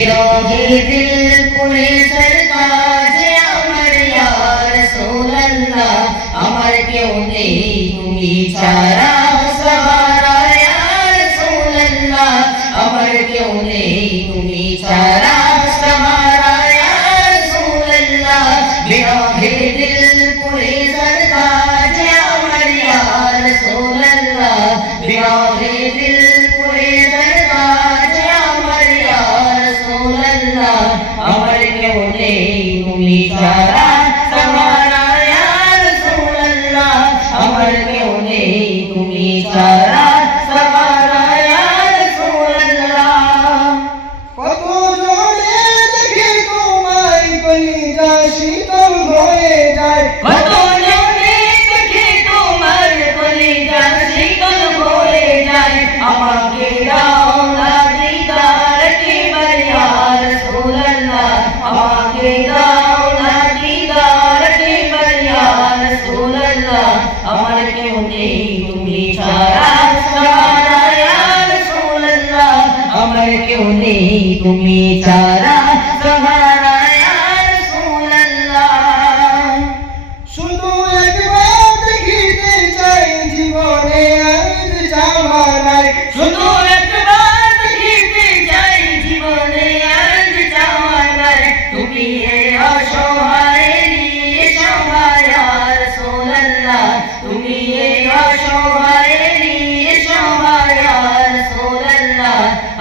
दिल पुरे सरताज अमर या रसूल अल्लाह अमर क्यों नहीं तुम्ही चारा सहारा या रसूल अल्लाह अमर क्यों नहीं तुम्ही चारा सहारा या रसूल अल्लाह बिराहे दिल पुरे सरताज अमर या रसूल अल्लाह बिराहे दिल पुरे सरताज अमर या रसूल अल्लाह अमर क्यों नहीं तुम्ही चारा सहारा या रसूल अल्लाह अमर क्यों नहीं तुम्ही चारा सहारा या रसूल अल्लाह কত জনে দেখে তোমায় কলিজা শীতল হয়ে যায় কত জনে দেখে তোমার কলিজা শীতল হয়ে যায় আমাকে দাও না দিদার একেবার ইয়া রাসূল আল্লাহ আমাকে দাও না দিদার একেবার ইয়া রাসূল আল্লাহ আমার কেউ নেই তুমি ছাড়া সহারা ইয়া রাসূল আল্লাহ আমার কেউ নেই তুমি ছাড়া সহারা ইয়া রাসূল আল্লাহ শুধু একবার দেখিতে চাই জীবনে আজ চাওয়ারাই শুধু একবার দেখিতে চাই জীবনে আজ চাওয়ার তুমি এ অসহায় নিয়ে সহায় ইয়া রাসূল আল্লাহ তুমি এ অসহায় নিয়ে সহায় ইয়া রাসূল আল্লাহ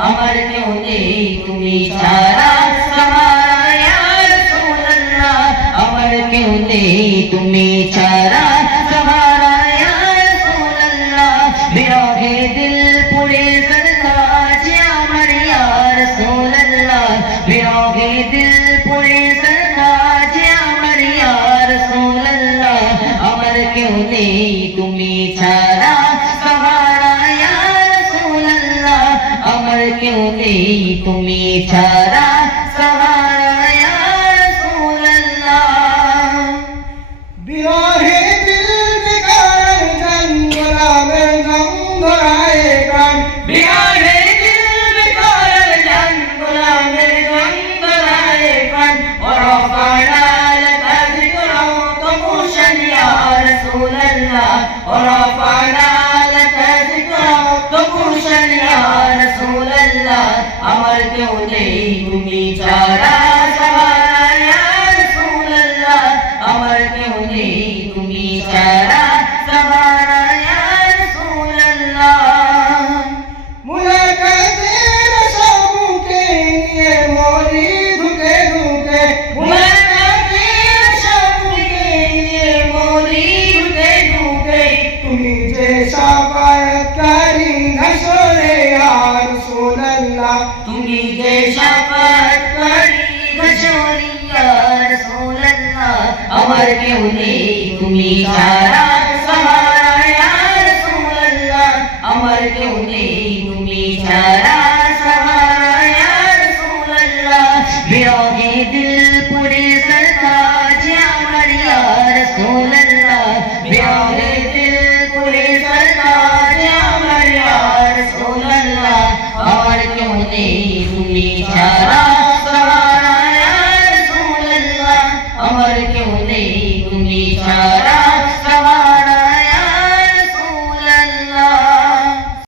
আমার কেউ নেই তুমি ছাড়া সহারা ইয়া রাসূল আল্লাহ আমার কেউ নেই তুমি ছাড়া সহারা ইয়া রাসূল আল্লাহ বিরহে দিল পুরে সরতাজ আমার ইয়া রাসূল আল্লাহ বিরহে দিল পুরে সরতাজ আমার ইয়া রাসূল আল্লাহ আমার কেউ নেই তুমি ছাড়া সহারা ইয়া রাসূল আল্লাহ আমার কেউ নেই তুমি ছাড়া সহারা ইয়া রাসূল আল্লাহ বিরহে দিল বেকার জান গোলামের গন্ধরায় প্রাণ বিরহে দিল বেকার জান গোলামের গন্ধরায় প্রাণ ওরফানা লাকা যিকরাও তমুশান ইয়া রাসূল আল্লাহ ওরফানা লাকা যিকরাও তমুশান ইয়া রাসূল আল্লাহ আমার কেউ নেই তুমি ছাড়া সহারা ইয়া রাসূল আল্লাহ আমার কেউ নেই তুমি ছাড়া সহারা ইয়া রাসূল আল্লাহ মুলাকাতের সম্মুখে নিয়ে মরি ধুকে ধুকে মুলাকাতের সম্মুখে নিয়ে মরি ধুকে ধুকে তুমি যে শাফায়াতকারী হাসরে ইয়া রাসূলুল্লাহ তুমি যে শাফায়াতকারী হাসরে ইয়া রাসূল আল্লাহ আমার কেউ নেই তুমি ছাড়া